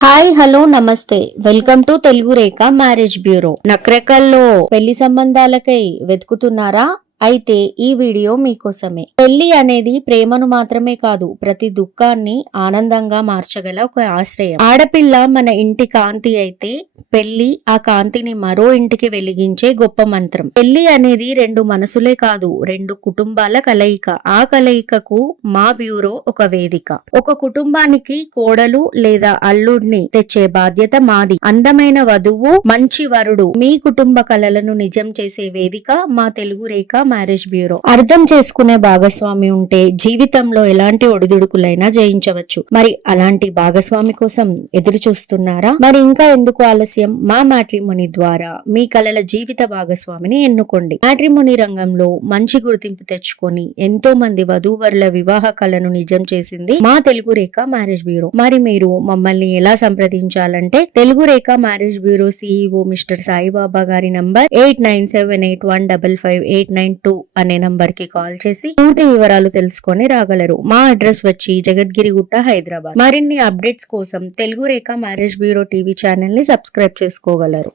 Hi hello నమస్తే welcome to Telugu Rekha marriage bureau. నక్రేకల్లో పెళ్లి సంబంధాలకై వెతుకుతున్నారా? అయితే ఈ వీడియో మీకోసమే. పెళ్లి అనేది ప్రేమను మాత్రమే కాదు, ప్రతి దుఃఖాన్ని ఆనందంగా మార్చగల ఒక ఆశ్రయం. ఆడపిల్ల మన ఇంటి కాంతి అయితే పెళ్లి ఆ కాంతిని మరో ఇంటికి వెలిగించే గొప్ప మంత్రం. పెళ్లి అనేది రెండు మనసులే కాదు, రెండు కుటుంబాల కలయిక. ఆ కలయికకు మా బ్యూరో ఒక వేదిక. ఒక కుటుంబానికి కోడలు లేదా అల్లుడిని తెచ్చే బాధ్యత మాది. అందమైన వధువు, మంచి వరుడు, మీ కుటుంబ కలలను నిజం చేసే వేదిక మా తెలుగు రేఖ మ్యారేజ్ బ్యూరో. అర్థం చేసుకునే భాగస్వామి ఉంటే జీవితంలో ఎలాంటి ఒడిదుడుకులైనా జయించవచ్చు. మరి అలాంటి భాగస్వామి కోసం ఎదురు చూస్తున్నారా? మరి ఇంకా ఎందుకు ఆలస్యం? మా మ్యాట్రిమోనీ ద్వారా మీ కలల జీవిత భాగస్వామిని ఎన్నుకోండి. మ్యాట్రిమోనీ రంగంలో మంచి గుర్తింపు తెచ్చుకొని ఎంతో మంది వధూవరుల వివాహ కలను నిజం చేసింది మా తెలుగు రేఖ మ్యారేజ్ బ్యూరో. మరి మీరు మమ్మల్ని ఎలా సంప్రదించాలంటే Telugu Rekha marriage bureau CEO mister Saibaba గారి నంబర్ 8978155892 అనే నంబర్ కి కాల్ చేసి పూర్తి వివరాలు తెలుసుకొని రాగలరు. మా అడ్రస్ వచ్చి జగద్గిరిగుట్ట, హైదరాబాద్. మరిన్ని అప్డేట్స్ కోసం Telugu Rekha marriage bureau TV channel ని సబ్స్క్రైబ్ చేసుకోగలరు.